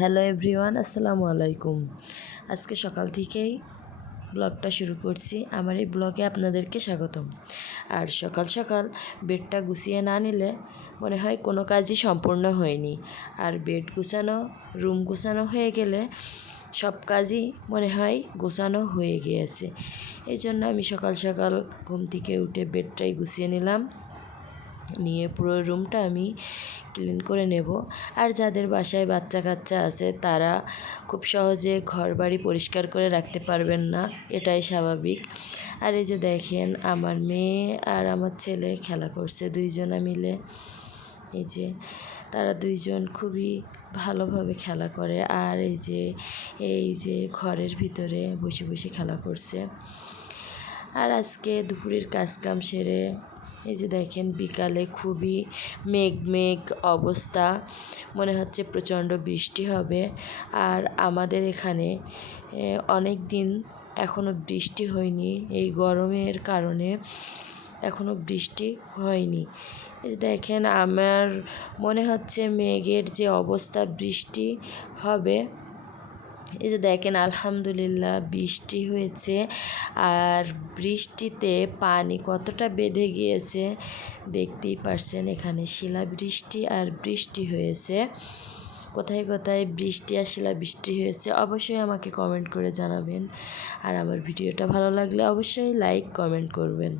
Hello everyone, আসসালামু আলাইকুম। আজকে সকাল থেকেই ব্লগটা শুরু করছি। আমার এই ব্লগে আপনাদেরকে স্বাগতম। আর সকাল সকাল বেডটা গুছিয়ে না নিলে মনে হয় কোনো কাজই সম্পূর্ণ হয়নি। আর বেড গুছানো, রুম গুছানো হয়ে গেলে সব কাজই মনে হয় গোছানো হয়ে গিয়েছে। এই জন্য আমি সকাল সকাল ঘুম থেকে উঠে বেডটাই গুছিয়ে নিলাম, নিয়ে পুরো রুমটা আমি ক্লিন করে নেব। আর যাদের বাসায় বাচ্চা কাচ্চা আছে তারা খুব সহজে ঘর বাড়ি পরিষ্কার করে রাখতে পারবেন না, এটাই স্বাভাবিক। আর এই যে দেখেন, আমার মেয়ে আর আমার ছেলে খেলা করছে দুইজনা মিলে। এই যে তারা দুইজন খুবই ভালোভাবে খেলা করে। আর এই যে ঘরের ভিতরে বসে বসে খেলা করছে। আর আজকে দুপুরের কাজকাম সেরে এই যে দেখেন, বিকালে খুবই মেঘ অবস্থা, মনে হচ্ছে প্রচণ্ড বৃষ্টি হবে। আর আমাদের এখানে অনেক দিন এখনও বৃষ্টি হয়নি, এই গরমের কারণে এখনও বৃষ্টি হয়নি। এই যে দেখেন, আমার মনে হচ্ছে মেঘের যে অবস্থা, বৃষ্টি হবে। এই যে দেখেন, আলহামদুলিল্লাহ বৃষ্টি হয়েছে। আর বৃষ্টিতে পানি কতটা বেঁধে গিয়েছে দেখতেই পারছেন। এখানে শিলাবৃষ্টি আর বৃষ্টি হয়েছে। কোথায় কোথায় বৃষ্টি আর শিলাবৃষ্টি হয়েছে অবশ্যই আমাকে কমেন্ট করে জানাবেন। আর আমার ভিডিওটা ভালো লাগলে অবশ্যই লাইক কমেন্ট করবেন।